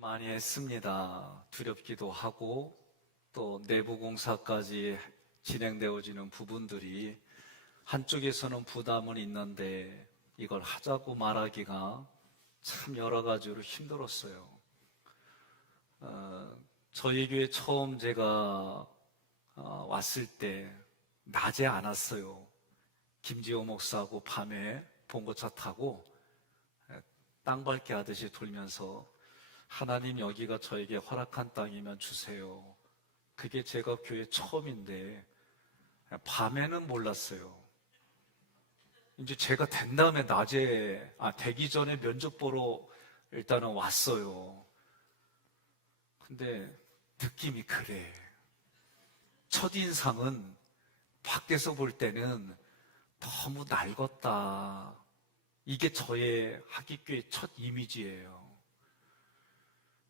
많이 했습니다. 두렵기도 하고 또 내부 공사까지 진행되어지는 부분들이 한쪽에서는 부담은 있는데 이걸 하자고 말하기가 참 여러 가지로 힘들었어요. 저희 교회 처음 제가 왔을 때 낮에 안 왔어요. 김지호 목사하고 밤에 봉고차 타고 땅 밟기 하듯이 돌면서 하나님 여기가 저에게 허락한 땅이면 주세요. 그게 제가 교회 처음인데 밤에는 몰랐어요. 이제 제가 된 다음에 낮에 되기 전에 면접 보러 일단은 왔어요. 근데 느낌이 그래. 첫인상은 밖에서 볼 때는 너무 낡았다. 이게 저의 하기교의 첫 이미지예요.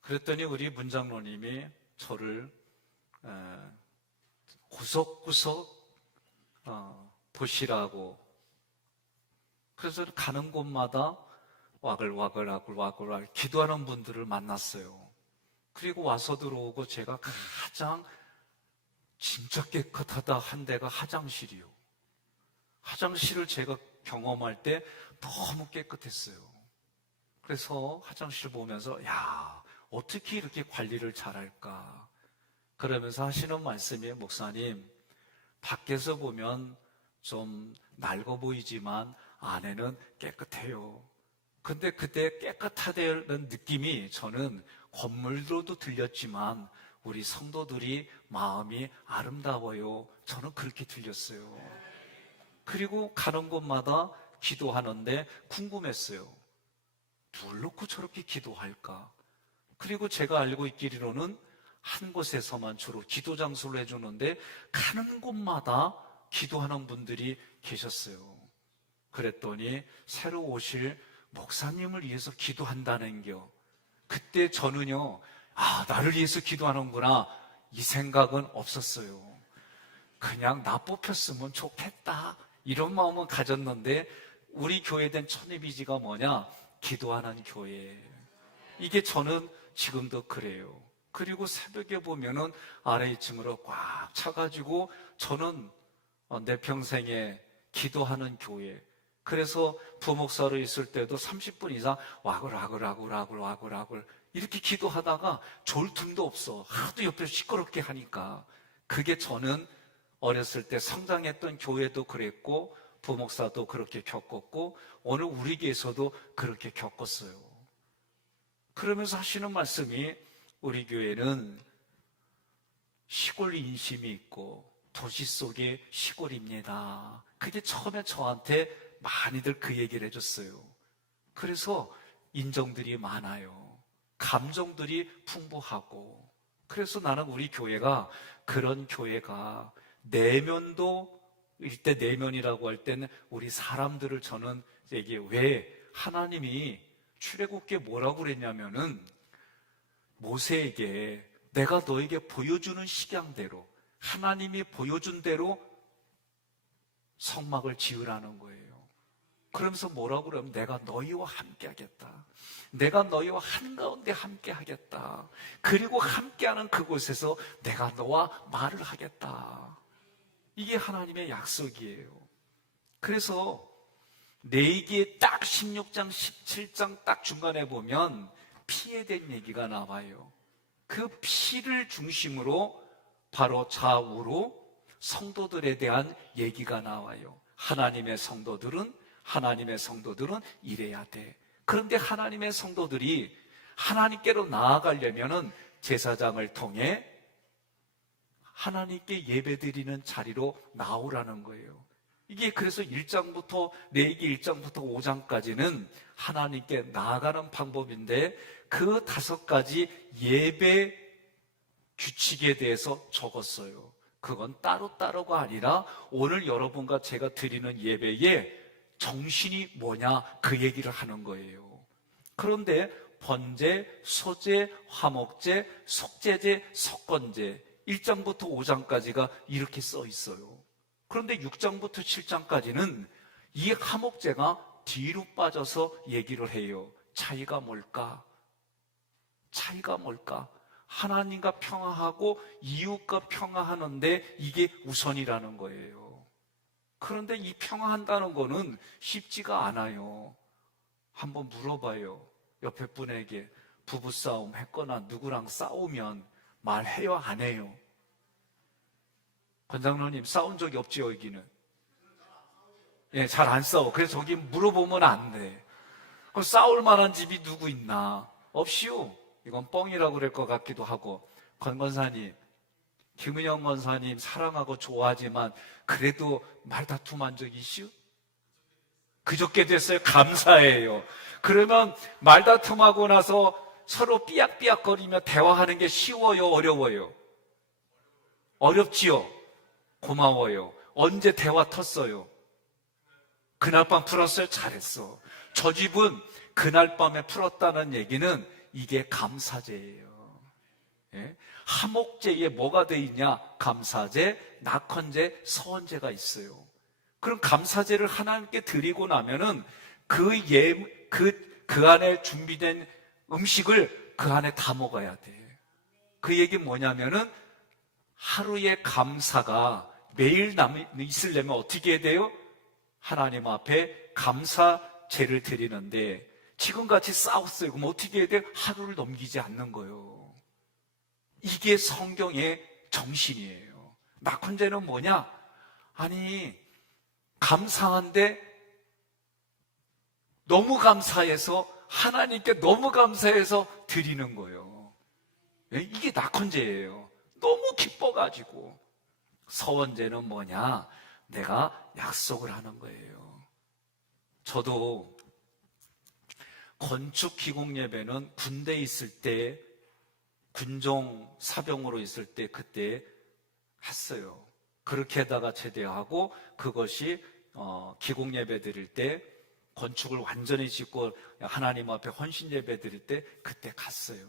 그랬더니 우리 문장로님이 저를 구석구석 보시라고. 그래서 가는 곳마다 와글와글 기도하는 분들을 만났어요. 그리고 와서 들어오고 제가 가장 진짜 깨끗하다 한 데가 화장실이요. 화장실을 제가 경험할 때 너무 깨끗했어요. 그래서 화장실 보면서 야, 어떻게 이렇게 관리를 잘할까? 그러면서 하시는 말씀이 목사님, 밖에서 보면 좀 낡아 보이지만 안에는 깨끗해요. 근데 그때 깨끗하다는 느낌이 저는 건물로도 들렸지만 우리 성도들이 마음이 아름다워요. 저는 그렇게 들렸어요. 그리고 가는 곳마다 기도하는데 궁금했어요. 뭘 놓고 저렇게 기도할까? 그리고 제가 알고 있기로는 한 곳에서만 주로 기도 장소를 해주는데 가는 곳마다 기도하는 분들이 계셨어요. 그랬더니 새로 오실 목사님을 위해서 기도한다는겨. 그때 저는요, 나를 위해서 기도하는구나 이 생각은 없었어요. 그냥 나 뽑혔으면 좋겠다 이런 마음은 가졌는데 우리 교회된 첫 이미지가 뭐냐? 기도하는 교회. 이게 저는 지금도 그래요. 그리고 새벽에 보면은 아래 2층으로 꽉 차가지고 저는 내 평생에 기도하는 교회. 그래서 부목사로 있을 때도 30분 이상 와글 이렇게 기도하다가 졸 틈도 없어. 하도 옆에서 시끄럽게 하니까. 그게 저는 어렸을 때 성장했던 교회도 그랬고 부목사도 그렇게 겪었고 오늘 우리 교회에서도 그렇게 겪었어요. 그러면서 하시는 말씀이 우리 교회는 시골 인심이 있고 도시 속의 시골입니다. 그게 처음에 저한테 많이들 그 얘기를 해줬어요. 그래서 인정들이 많아요. 감정들이 풍부하고. 그래서 나는 우리 교회가 그런 교회가 내면도 이때 내면이라고 할 때는 우리 사람들을 저는 이게 왜 하나님이 출애굽기에 뭐라고 그랬냐면은 모세에게 내가 너에게 보여주는 식양대로 하나님이 보여준 대로 성막을 지으라는 거예요. 그러면서 뭐라고 그러면 내가 너희와 함께 하겠다. 내가 너희와 한가운데 함께 하겠다. 그리고 함께하는 그곳에서 내가 너와 말을 하겠다. 이게 하나님의 약속이에요. 그래서 레위기의 딱 16장, 17장 딱 중간에 보면 피에 대한 얘기가 나와요. 그 피를 중심으로 바로 좌우로 성도들에 대한 얘기가 나와요. 하나님의 성도들은 이래야 돼. 그런데 하나님의 성도들이 하나님께로 나아가려면은 제사장을 통해 하나님께 예배드리는 자리로 나오라는 거예요. 이게 그래서 1장부터 레위기 1장부터 5장까지는 하나님께 나아가는 방법인데 그 5가지 예배 규칙에 대해서 적었어요. 그건 따로따로가 아니라 오늘 여러분과 제가 드리는 예배의 정신이 뭐냐 그 얘기를 하는 거예요. 그런데 번제, 소제, 화목제, 속제제, 석건제 1장부터 5장까지가 이렇게 써 있어요. 그런데 6장부터 7장까지는 이 화목제가 뒤로 빠져서 얘기를 해요. 차이가 뭘까? 차이가 뭘까? 하나님과 평화하고 이웃과 평화하는데 이게 우선이라는 거예요. 그런데 이 평화한다는 거는 쉽지가 않아요. 한번 물어봐요. 옆에 분에게 부부싸움 했거나 누구랑 싸우면 말해요, 안 해요? 권장로님 싸운 적이 없지요, 여기는? 예, 잘 안 싸워. 그래서 저기 물어보면 안 돼. 그럼 싸울 만한 집이 누구 있나? 없이요. 이건 뻥이라고 그럴 것 같기도 하고. 권 권사님, 김은영 권사님 사랑하고 좋아하지만 그래도 말다툼한 적 있슈? 그저께 됐어요. 감사해요. 그러면 말다툼하고 나서 서로 삐약삐약거리며 대화하는 게 쉬워요, 어려워요? 어렵지요? 고마워요. 언제 대화 텄어요? 그날 밤 풀었어요? 잘했어. 저 집은 그날 밤에 풀었다는 얘기는 이게 감사제예요. 예? 하목제에 뭐가 돼 있냐? 감사제, 낙헌제, 서원제가 있어요. 그럼 감사제를 하나님께 드리고 나면은 그 안에 준비된 음식을 그 안에 다 먹어야 돼. 그 얘기 뭐냐면은 하루의 감사가 매일 있으려면 어떻게 해야 돼요? 하나님 앞에 감사제를 드리는데 지금같이 싸웠어요. 그럼 어떻게 해야 돼요? 하루를 넘기지 않는 거예요. 이게 성경의 정신이에요. 낙헌제는 뭐냐? 아니, 감사한데 너무 감사해서 하나님께 너무 감사해서 드리는 거예요. 이게 낙헌제예요. 너무 기뻐가지고. 서원제는 뭐냐? 내가 약속을 하는 거예요. 저도 건축 기공 예배는 군대에 있을 때 군종 사병으로 있을 때 그때 했어요. 그렇게 하다가 제대하고 그것이 기공 예배 드릴 때 건축을 완전히 짓고 하나님 앞에 헌신 예배 드릴 때 그때 갔어요.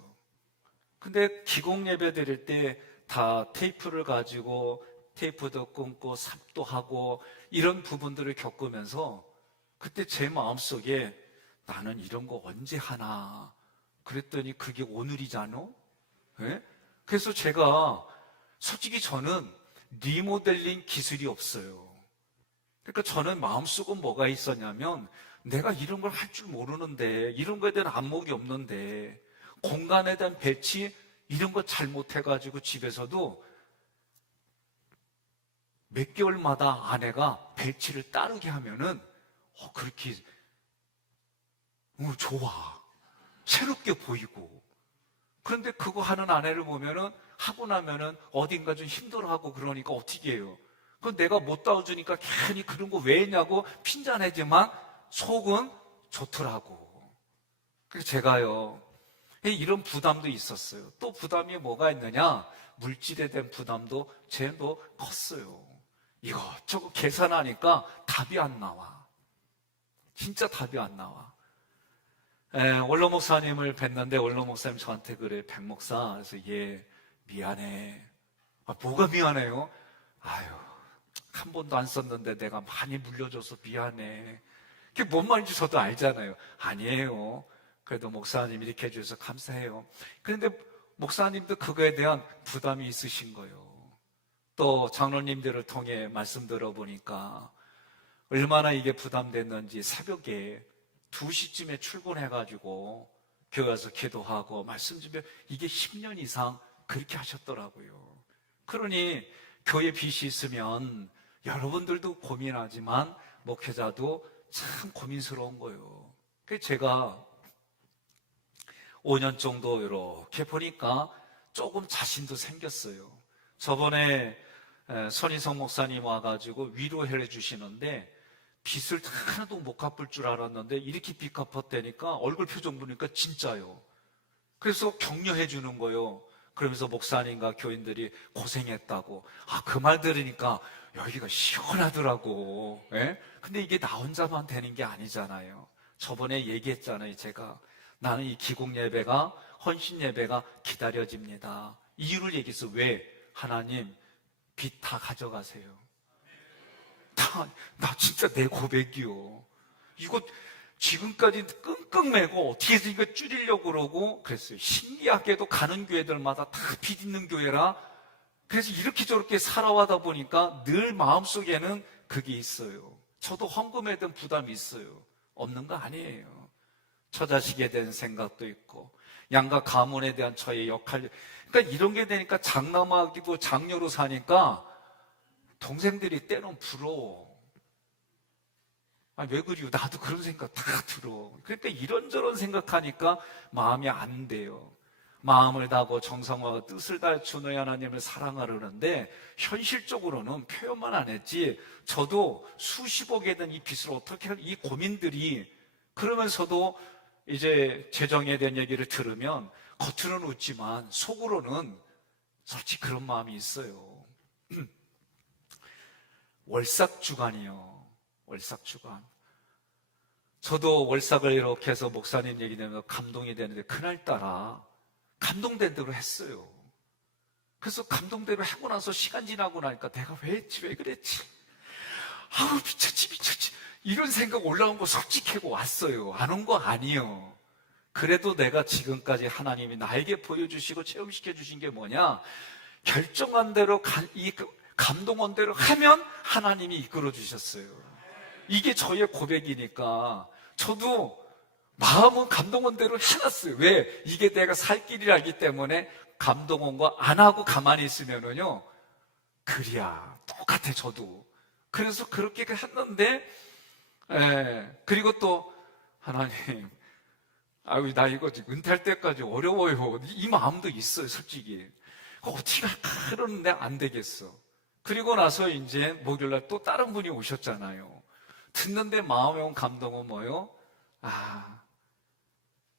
근데 기공 예배 드릴 때 다 테이프를 가지고 테이프도 끊고 삽도 하고 이런 부분들을 겪으면서 그때 제 마음속에 나는 이런 거 언제 하나 그랬더니 그게 오늘이잖아. 네? 그래서 제가 솔직히 저는 리모델링 기술이 없어요. 그러니까 저는 마음속은 뭐가 있었냐면 내가 이런 걸 할 줄 모르는데 이런 거에 대한 안목이 없는데 공간에 대한 배치 이런 거 잘못해가지고 집에서도 몇 개월마다 아내가 배치를 따르게 하면은 그렇게 좋아 새롭게 보이고 그런데 그거 하는 아내를 보면은 하고 나면은 어딘가 좀 힘들어하고 그러니까 어떻게 해요? 그건 내가 못 따라주니까 괜히 그런 거 왜 했냐고 핀잔하지만 속은 좋더라고. 그래서 제가요 이런 부담도 있었어요. 또 부담이 뭐가 있느냐? 물질에 대한 부담도 제도 컸어요. 이것저것 계산하니까 답이 안 나와. 진짜 답이 안 나와. 원로 목사님을 뵀는데 원로 목사님 저한테 그래, 백 목사. 그래서 미안해. 뭐가 미안해요? 아유, 한 번도 안 썼는데 내가 많이 물려줘서 미안해. 그게 뭔 말인지 저도 알잖아요. 아니에요. 그래도 목사님 이렇게 해주셔서 감사해요. 그런데 목사님도 그거에 대한 부담이 있으신 거예요. 또 장로님들을 통해 말씀 들어보니까 얼마나 이게 부담됐는지 새벽에 2시쯤에 출근해가지고 교회 와서 기도하고 말씀 주면 이게 10년 이상 그렇게 하셨더라고요. 그러니 교회 빚이 있으면 여러분들도 고민하지만 목회자도 참 고민스러운 거예요. 그래서 제가 5년 정도 이렇게 보니까 조금 자신도 생겼어요. 저번에 선희성 목사님 와가지고 위로해 주시는데 빚을 하나도 못 갚을 줄 알았는데 이렇게 빚 갚았다니까 얼굴 표정 보니까 진짜요. 그래서 격려해 주는 거예요. 그러면서 목사님과 교인들이 고생했다고. 그 말 들으니까 여기가 시원하더라고. 예? 근데 이게 나 혼자만 되는 게 아니잖아요. 저번에 얘기했잖아요. 제가 나는 이 기공 예배가 헌신 예배가 기다려집니다. 이유를 얘기했어. 왜? 하나님 빚 다 가져가세요. 나 진짜 내 고백이요. 이거 지금까지 끙끙 매고 어떻게 해서 이거 줄이려고 그러고 그랬어요. 신기하게도 가는 교회들마다 다 빛 있는 교회라. 그래서 이렇게 저렇게 살아와다 보니까 늘 마음속에는 그게 있어요. 저도 헌금에 대한 부담이 있어요. 없는 거 아니에요. 처자식에 대한 생각도 있고 양가 가문에 대한 저의 역할, 그러니까 이런 게 되니까 장남하기도 장녀로 사니까 동생들이 때론 부러워. 왜 그리요? 나도 그런 생각 다 들어. 그러니까 이런저런 생각하니까 마음이 안 돼요. 마음을 다하고 정성과 뜻을 다해 주 너희 하나님을 사랑하려는데 현실적으로는 표현만 안 했지 저도 수십억에 대한 이 빚을 어떻게 할, 이 고민들이, 그러면서도 이제 재정에 대한 얘기를 들으면 겉으로는 웃지만 속으로는 솔직히 그런 마음이 있어요. 월삭주간이요. 월삭주간. 저도 월삭을 이렇게 해서 목사님 얘기 되면 감동이 되는데 그날따라 감동된 대로 했어요. 그래서 감동대로 하고 나서 시간 지나고 나니까 내가 왜 했지, 왜 그랬지, 아우 미쳤지 이런 생각 올라온 거 솔직하고 왔어요. 안 온 거 아니에요. 그래도 내가 지금까지 하나님이 나에게 보여주시고 체험시켜 주신 게 뭐냐, 결정한 대로 이 감동한 대로 하면 하나님이 이끌어 주셨어요. 이게 저의 고백이니까 저도 마음은 감동한 대로 해놨어요. 왜? 이게 내가 살 길이 알기 때문에. 감동한 거 안 하고 가만히 있으면은요, 그래야 똑같아 저도. 그래서 그렇게 했는데, 그리고 또 하나님, 아유 나 이거 은퇴할 때까지 어려워요. 이 마음도 있어요 솔직히. 어떻게 할까 그러는데 안 되겠어. 그리고 나서 이제 목요일날 또 다른 분이 오셨잖아요. 듣는데 마음에 온 감동은 뭐요?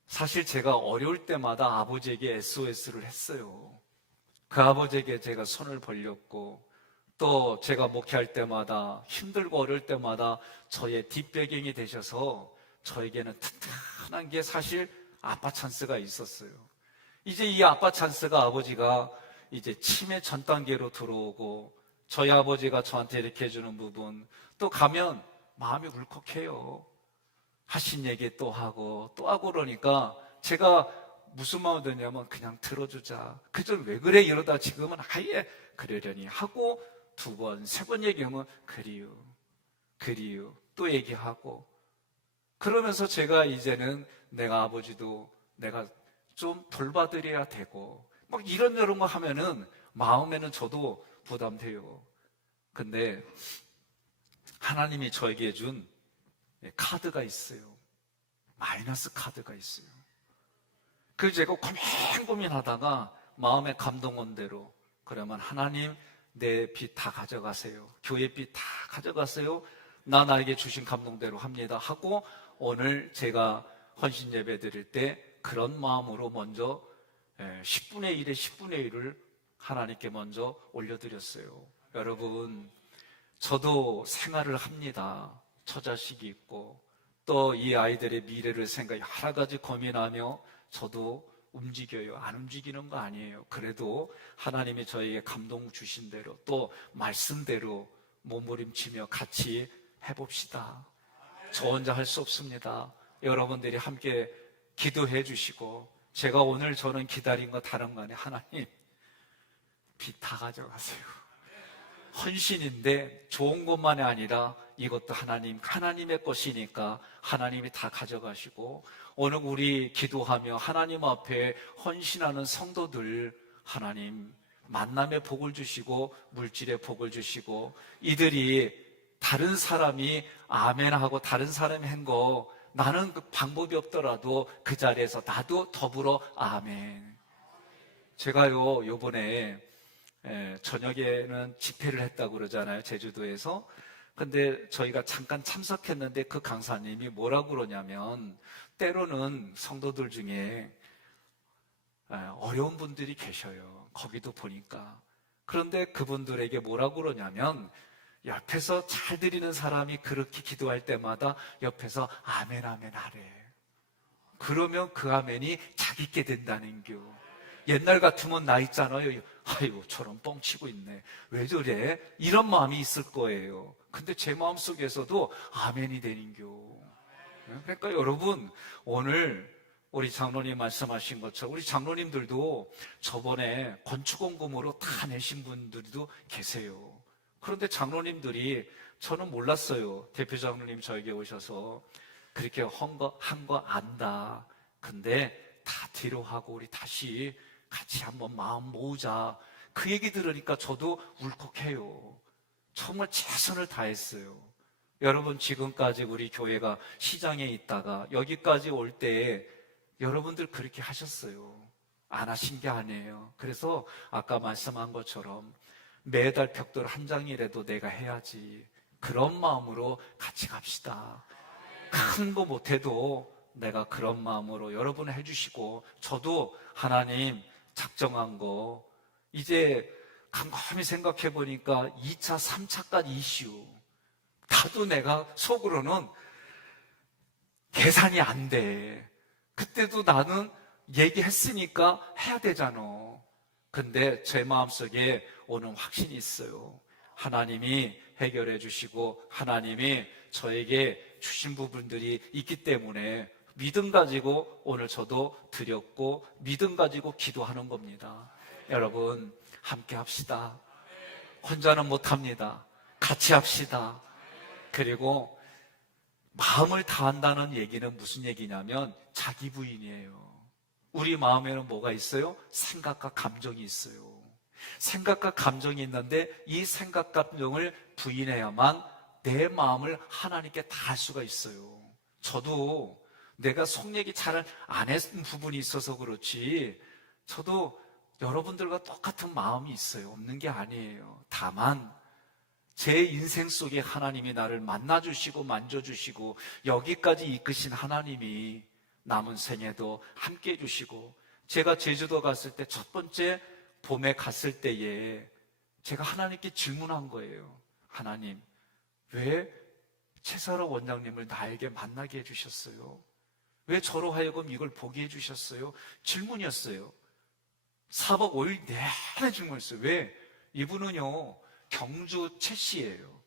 사실 제가 어려울 때마다 아버지에게 SOS를 했어요. 그 아버지에게 제가 손을 벌렸고, 또 제가 목회할 때마다 힘들고 어려울 때마다 저의 뒷배경이 되셔서 저에게는 튼튼한 게 사실 아빠 찬스가 있었어요. 이제 이 아빠 찬스가 아버지가 이제 치매 전 단계로 들어오고 저희 아버지가 저한테 이렇게 해주는 부분, 또 가면 마음이 울컥해요. 하신 얘기 또 하고 그러니까 제가 무슨 마음이 드냐면 그냥 들어주자. 그전 왜 그래 이러다 지금은 아예 그러려니 하고 두 번, 세 번 얘기하면 그리요 또 얘기하고, 그러면서 제가 이제는 내가 아버지도 내가 좀 돌봐드려야 되고 막 이런 거 하면은 마음에는 저도 부담돼요. 근데 하나님이 저에게 준 카드가 있어요. 마이너스 카드가 있어요. 그래서 제가 고민하다가 마음에 감동 온 대로, 그러면 하나님 내 빚 다 가져가세요. 교회 빚 다 가져가세요. 나에게 주신 감동대로 합니다 하고 오늘 제가 헌신 예배 드릴 때 그런 마음으로 먼저 10분의 1에 10분의 1을 하나님께 먼저 올려드렸어요. 여러분, 저도 생활을 합니다. 처자식이 있고 또 이 아이들의 미래를 생각해 여러 가지 고민하며 저도 움직여요. 안 움직이는 거 아니에요. 그래도 하나님이 저에게 감동 주신 대로 또 말씀대로 몸부림치며 같이 해봅시다. 저 혼자 할 수 없습니다. 여러분들이 함께 기도해 주시고, 제가 오늘 저는 기다린 거 다른 거 아니에요. 하나님 빚 다 가져가세요. 헌신인데 좋은 것만이 아니라 이것도 하나님의 것이니까 하나님이 다 가져가시고, 오늘 우리 기도하며 하나님 앞에 헌신하는 성도들 하나님 만남의 복을 주시고 물질의 복을 주시고, 이들이 다른 사람이 아멘 하고 다른 사람이 한 거 나는 그 방법이 없더라도 그 자리에서 나도 더불어 아멘. 제가요 요번에 저녁에는 집회를 했다고 그러잖아요, 제주도에서. 근데 저희가 잠깐 참석했는데 그 강사님이 뭐라고 그러냐면, 때로는 성도들 중에 어려운 분들이 계셔요. 거기도 보니까. 그런데 그분들에게 뭐라고 그러냐면, 옆에서 잘 드리는 사람이 그렇게 기도할 때마다 옆에서 아멘 아멘 하래. 그러면 그 아멘이 자기께 된다는 겨. 옛날 같으면 나 있잖아요, 아이고 저런 뻥치고 있네, 왜 저래, 이런 마음이 있을 거예요. 근데 제 마음속에서도 아멘이 되는겨. 그러니까 여러분, 오늘 우리 장로님 말씀하신 것처럼 우리 장로님들도 저번에 건축원금으로 다 내신 분들도 계세요. 그런데 장로님들이, 저는 몰랐어요. 대표 장로님 저에게 오셔서 그렇게 한 거 안다. 근데 다 뒤로 하고 우리 다시 같이 한번 마음 모으자. 그 얘기 들으니까 저도 울컥해요. 정말 최선을 다했어요. 여러분, 지금까지 우리 교회가 시장에 있다가 여기까지 올 때에 여러분들 그렇게 하셨어요. 안 하신 게 아니에요. 그래서 아까 말씀한 것처럼 매달 벽돌 한 장이라도 내가 해야지. 그런 마음으로 같이 갑시다. 큰 거 못해도 내가 그런 마음으로 여러분 해주시고, 저도 하나님 작정한 거 이제 곰곰이 생각해 보니까 2차, 3차까지 이슈 다도 내가 속으로는 계산이 안 돼. 그때도 나는 얘기했으니까 해야 되잖아. 근데 제 마음속에 오는 확신이 있어요. 하나님이 해결해 주시고 하나님이 저에게 주신 부분들이 있기 때문에 믿음 가지고 오늘 저도 드렸고 믿음 가지고 기도하는 겁니다. 여러분, 함께 합시다. 혼자는 못합니다. 같이 합시다. 그리고 마음을 다한다는 얘기는 무슨 얘기냐면 자기 부인이에요. 우리 마음에는 뭐가 있어요? 생각과 감정이 있어요. 생각과 감정이 있는데 이 생각, 감정을 부인해야만 내 마음을 하나님께 다할 수가 있어요. 저도 내가 속 얘기 잘 안 했던 부분이 있어서 그렇지, 저도 여러분들과 똑같은 마음이 있어요. 없는 게 아니에요. 다만 제 인생 속에 하나님이 나를 만나주시고 만져주시고 여기까지 이끄신 하나님이 남은 생에도 함께 해주시고, 제가 제주도 갔을 때 첫 번째 봄에 갔을 때에 제가 하나님께 질문한 거예요. 하나님, 왜 최사로 원장님을 나에게 만나게 해주셨어요? 왜 저로 하여금 이걸 보게 해주셨어요? 질문이었어요. 4박 5일 내내 질문했어요. 왜? 이분은요 경주 최씨예요.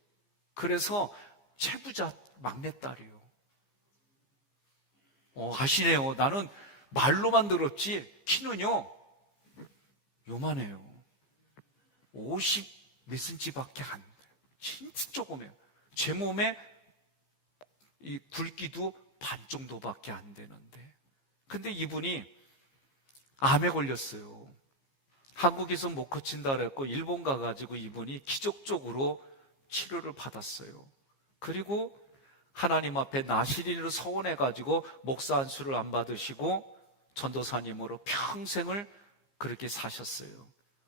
그래서 최부자 막내딸이요. 아시네요. 나는 말로만 들었지 키는요 요만해요. 50 몇 cm밖에 안 돼요. 진짜 조그매요. 제 몸에 이 굵기도 반 정도밖에 안 되는데, 근데 이분이 암에 걸렸어요. 한국에서 못 고친다 그랬고 일본 가가지고 이분이 기적적으로 치료를 받았어요. 그리고 하나님 앞에 나시린으로 서원해가지고 목사 안수를 안 받으시고 전도사님으로 평생을 그렇게 사셨어요.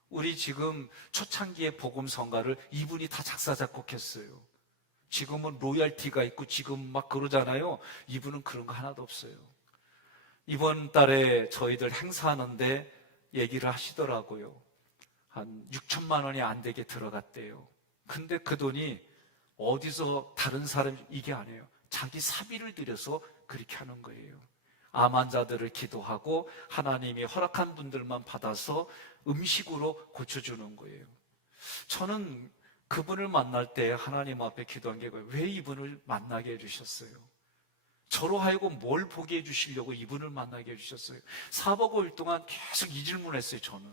우리 지금 초창기의 복음성가를 이분이 다 작사 작곡했어요. 지금은 로열티가 있고 지금 막 그러잖아요. 이분은 그런 거 하나도 없어요. 이번 달에 저희들 행사하는데 얘기를 하시더라고요. 한 6천만 원이 안 되게 들어갔대요. 근데 그 돈이 어디서 다른 사람, 이게 아니에요. 자기 사비를 들여서 그렇게 하는 거예요. 암 환자들을 기도하고 하나님이 허락한 분들만 받아서 음식으로 고쳐주는 거예요. 저는 그분을 만날 때 하나님 앞에 기도한 게 왜 이분을 만나게 해주셨어요? 저로 하여금 뭘 보게 해주시려고 이분을 만나게 해주셨어요? 4박 5일 동안 계속 이 질문을 했어요. 저는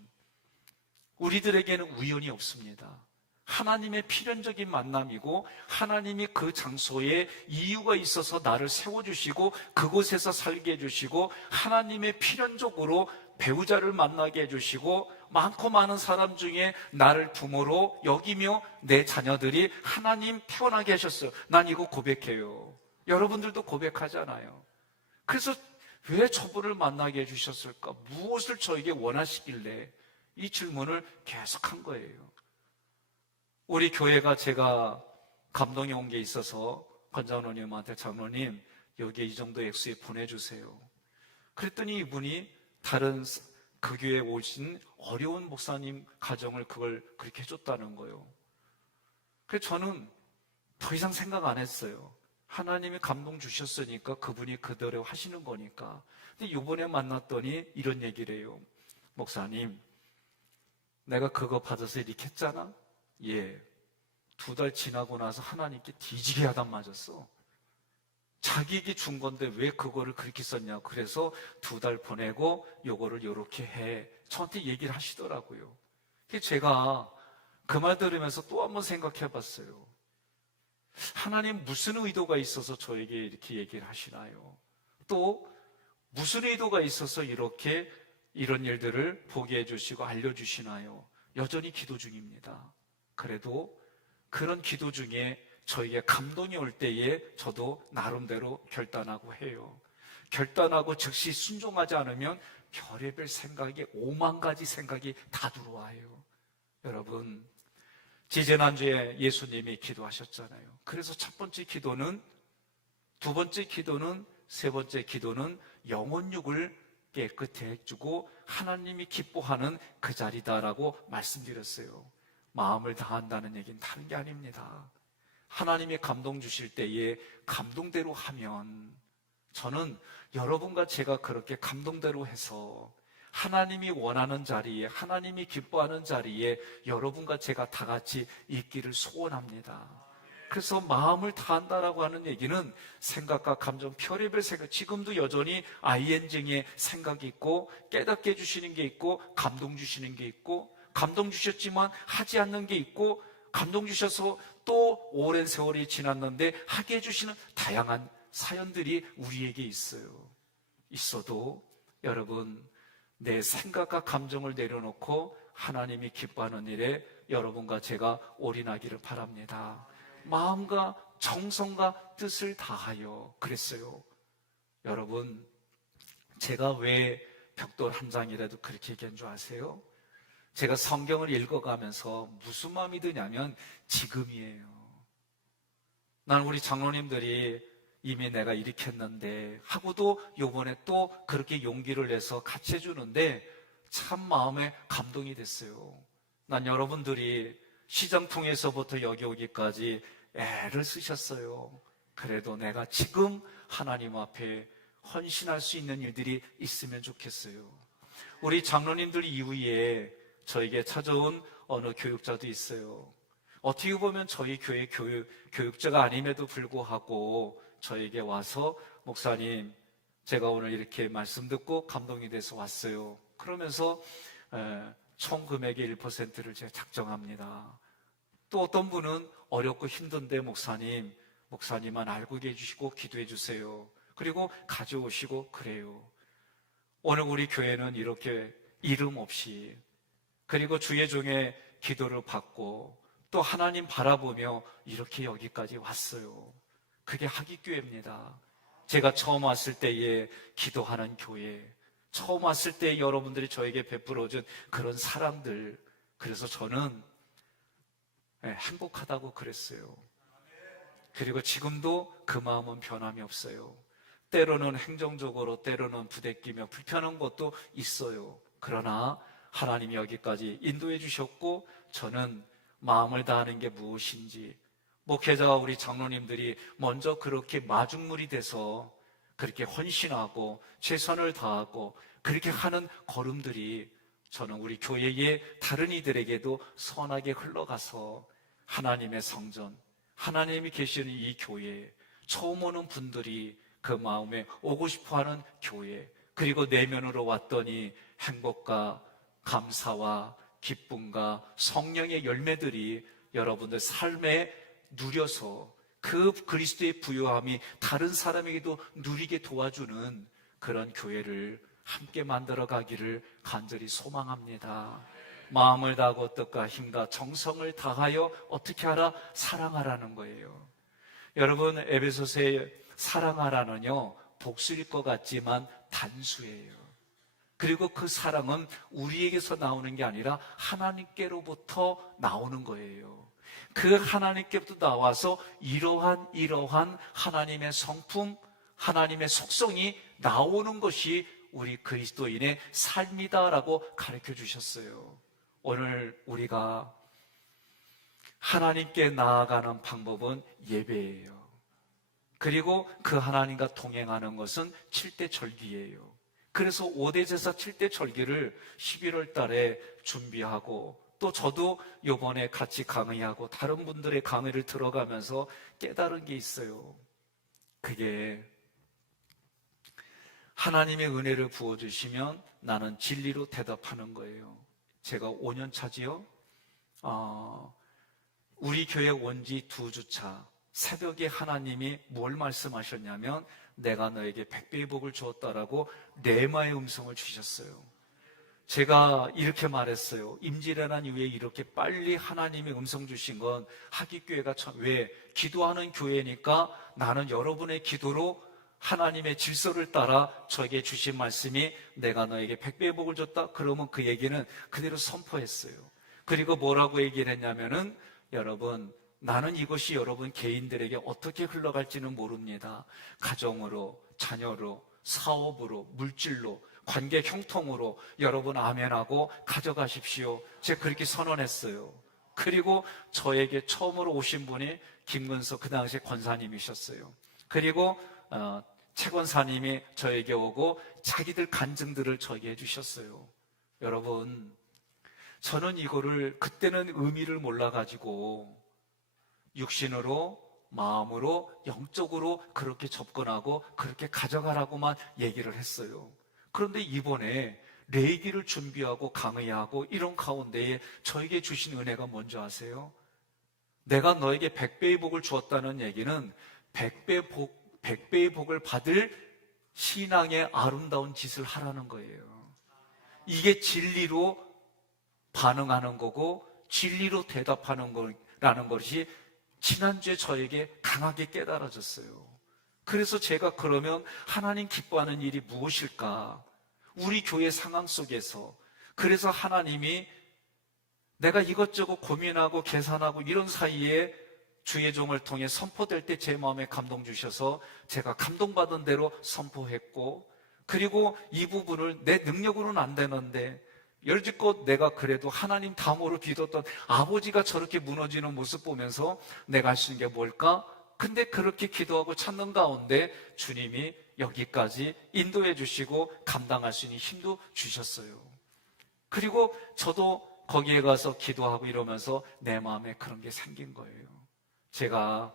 우리들에게는 우연이 없습니다. 하나님의 필연적인 만남이고 하나님이 그 장소에 이유가 있어서 나를 세워주시고 그곳에서 살게 해주시고 하나님의 필연적으로 배우자를 만나게 해주시고 많고 많은 사람 중에 나를 부모로 여기며 내 자녀들이 하나님 태어나게 하셨어요. 난 이거 고백해요. 여러분들도 고백하잖아요. 그래서 왜 저분을 만나게 해주셨을까? 무엇을 저에게 원하시길래 이 질문을 계속한 거예요. 우리 교회가 제가 감동이 온 게 있어서 권장로님한테 장로님 여기에 이 정도 액수에 보내주세요. 그랬더니 이분이 다른 그 교회에 오신 어려운 목사님 가정을 그걸 그렇게 해줬다는 거예요. 그래서 저는 더 이상 생각 안 했어요. 하나님이 감동 주셨으니까 그분이 그대로 하시는 거니까. 근데 이번에 만났더니 이런 얘기를 해요. 목사님, 내가 그거 받아서 이렇게 했잖아? 예. 2달 지나고 나서 하나님께 뒤지게 하단 맞았어. 자기에게 준 건데 왜 그거를 그렇게 썼냐고. 그래서 2달 보내고 요거를 요렇게 해. 저한테 얘기를 하시더라고요. 제가 그 말 들으면서 또 한번 생각해 봤어요. 하나님 무슨 의도가 있어서 저에게 이렇게 얘기를 하시나요? 또 무슨 의도가 있어서 이렇게 이런 일들을 보게 해주시고 알려주시나요? 여전히 기도 중입니다. 그래도 그런 기도 중에 저에게 감동이 올 때에 저도 나름대로 결단하고 해요. 결단하고 즉시 순종하지 않으면 별의별 생각이 5만 가지 생각이 다 들어와요. 여러분, 지지난주에 예수님이 기도하셨잖아요. 그래서 첫 번째 기도는, 두 번째 기도는, 세 번째 기도는 영혼육을 깨끗해 해주고 하나님이 기뻐하는 그 자리다라고 말씀드렸어요. 마음을 다한다는 얘기는 다른 게 아닙니다. 하나님이 감동 주실 때에 감동대로 하면, 저는 여러분과 제가 그렇게 감동대로 해서 하나님이 원하는 자리에, 하나님이 기뻐하는 자리에 여러분과 제가 다 같이 있기를 소원합니다. 그래서 마음을 다한다라고 하는 얘기는 생각과 감정, 별의별 생각, 지금도 여전히 IN증에 생각이 있고 깨닫게 해주시는 게 있고 감동 주시는 게 있고, 감동 주셨지만 하지 않는 게 있고, 감동 주셔서 또 오랜 세월이 지났는데 하게 해주시는 다양한 사연들이 우리에게 있어요. 있어도 여러분, 내 생각과 감정을 내려놓고 하나님이 기뻐하는 일에 여러분과 제가 올인하기를 바랍니다. 마음과 정성과 뜻을 다하여. 그랬어요. 여러분, 제가 왜 벽돌 한 장이라도 그렇게 얘기한 줄 아세요? 제가 성경을 읽어가면서 무슨 마음이 드냐면 지금이에요. 난 우리 장로님들이 이미 내가 이렇게 했는데 하고도 요번에 또 그렇게 용기를 내서 같이 해주는데 참 마음에 감동이 됐어요. 난 여러분들이 시장통에서부터 여기 오기까지 애를 쓰셨어요. 그래도 내가 지금 하나님 앞에 헌신할 수 있는 일들이 있으면 좋겠어요. 우리 장로님들 이후에 저에게 찾아온 어느 교육자도 있어요. 어떻게 보면 저희 교회 교육자가 아님에도 불구하고 저에게 와서 목사님, 제가 오늘 이렇게 말씀 듣고 감동이 돼서 왔어요. 그러면서 총 금액의 1%를 제가 작정합니다. 또 어떤 분은 어렵고 힘든데 목사님만 알고 계시고 기도해 주세요. 그리고 가져오시고 그래요. 오늘 우리 교회는 이렇게 이름 없이, 그리고 주의 종의 기도를 받고 또 하나님 바라보며 이렇게 여기까지 왔어요. 그게 하깃교회입니다. 제가 처음 왔을 때에 기도하는 교회, 처음 왔을 때 여러분들이 저에게 베풀어준 그런 사람들, 그래서 저는 행복하다고 그랬어요. 그리고 지금도 그 마음은 변함이 없어요. 때로는 행정적으로, 때로는 부대끼며 불편한 것도 있어요. 그러나 하나님이 여기까지 인도해 주셨고, 저는 마음을 다하는 게 무엇인지, 목회자와 우리 장로님들이 먼저 그렇게 마중물이 돼서 그렇게 헌신하고 최선을 다하고 그렇게 하는 걸음들이 저는 우리 교회의 다른 이들에게도 선하게 흘러가서 하나님의 성전, 하나님이 계시는 이 교회, 처음 오는 분들이 그 마음에 오고 싶어하는 교회, 그리고 내면으로 왔더니 행복과 감사와 기쁨과 성령의 열매들이 여러분들 삶에 누려서 그 그리스도의 부요함이 다른 사람에게도 누리게 도와주는 그런 교회를 함께 만들어 가기를 간절히 소망합니다. 마음을 다하고 뜻과 힘과 정성을 다하여 어떻게 하라? 사랑하라는 거예요. 여러분, 에베소서의 사랑하라는요, 복수일 것 같지만 단수예요. 그리고 그 사랑은 우리에게서 나오는 게 아니라 하나님께로부터 나오는 거예요. 그 하나님께부터 나와서 이러한 하나님의 성품, 하나님의 속성이 나오는 것이 우리 그리스도인의 삶이다라고 가르쳐 주셨어요. 오늘 우리가 하나님께 나아가는 방법은 예배예요. 그리고 그 하나님과 동행하는 것은 7대 절기예요. 그래서 5대 제사 7대 절기를 11월 달에 준비하고, 또 저도 이번에 같이 강의하고 다른 분들의 강의를 들어가면서 깨달은 게 있어요. 그게 하나님의 은혜를 부어주시면 나는 진리로 대답하는 거예요. 제가 5년 차지요. 우리 교회 온 지 2주차 새벽에 하나님이 뭘 말씀하셨냐면 내가 너에게 100배의 복을 주었다라고 레마의 음성을 주셨어요. 제가 이렇게 말했어요. 임질왜란 이후에 이렇게 빨리 하나님의 음성 주신 건 하기교회가 왜? 기도하는 교회니까 나는 여러분의 기도로 하나님의 질서를 따라 저에게 주신 말씀이 내가 너에게 100배의 복을 줬다. 그러면 그 얘기는 그대로 선포했어요. 그리고 뭐라고 얘기를 했냐면은 여러분, 나는 이것이 여러분 개인들에게 어떻게 흘러갈지는 모릅니다. 가정으로, 자녀로, 사업으로, 물질로, 관계 형통으로 여러분 아멘하고 가져가십시오. 제가 그렇게 선언했어요. 그리고 저에게 처음으로 오신 분이 김근석 그 당시에 권사님이셨어요. 그리고 최 권사님이 저에게 오고 자기들 간증들을 저에게 해주셨어요. 여러분, 저는 이거를 그때는 의미를 몰라가지고 육신으로, 마음으로, 영적으로 그렇게 접근하고 그렇게 가져가라고만 얘기를 했어요. 그런데 이번에 레이기를 준비하고 강의하고 이런 가운데에 저에게 주신 은혜가 뭔지 아세요? 내가 너에게 100배의 복을 주었다는 얘기는 100배의 복을 받을 신앙의 아름다운 짓을 하라는 거예요. 이게 진리로 반응하는 거고 진리로 대답하는 거라는 것이 지난주에 저에게 강하게 깨달아졌어요. 그래서 제가 그러면 하나님 기뻐하는 일이 무엇일까? 우리 교회 상황 속에서 그래서 하나님이 내가 이것저것 고민하고 계산하고 이런 사이에 주의 종을 통해 선포될 때 제 마음에 감동 주셔서 제가 감동받은 대로 선포했고 그리고 이 부분을 내 능력으로는 안 되는데 열짓껏 내가 그래도 하나님 담으로 믿었던 아버지가 저렇게 무너지는 모습 보면서 내가 할 수 있는 게 뭘까? 근데 그렇게 기도하고 찾는 가운데 주님이 여기까지 인도해 주시고 감당할 수 있는 힘도 주셨어요. 그리고 저도 거기에 가서 기도하고 이러면서 내 마음에 그런 게 생긴 거예요. 제가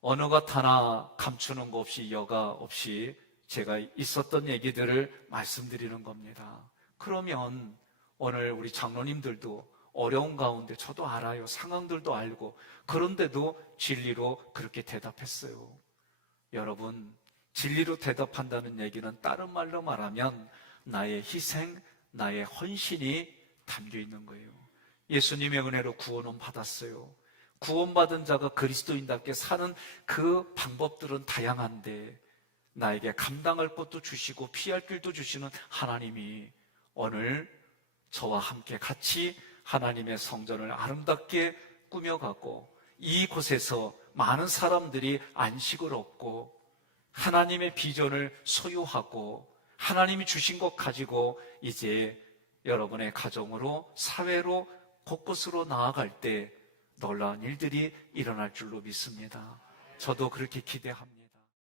어느 것 하나 감추는 거 없이 여가 없이 제가 있었던 얘기들을 말씀드리는 겁니다. 그러면 오늘 우리 장로님들도 어려운 가운데 저도 알아요. 상황들도 알고 그런데도 진리로 그렇게 대답했어요. 여러분, 진리로 대답한다는 얘기는 다른 말로 말하면 나의 희생, 나의 헌신이 담겨 있는 거예요. 예수님의 은혜로 구원은 받았어요. 구원받은 자가 그리스도인답게 사는 그 방법들은 다양한데 나에게 감당할 것도 주시고 피할 길도 주시는 하나님이 오늘 저와 함께 같이 하나님의 성전을 아름답게 꾸며가고 이곳에서 많은 사람들이 안식을 얻고 하나님의 비전을 소유하고 하나님이 주신 것 가지고 이제 여러분의 가정으로 사회로 곳곳으로 나아갈 때 놀라운 일들이 일어날 줄로 믿습니다. 저도 그렇게 기대합니다.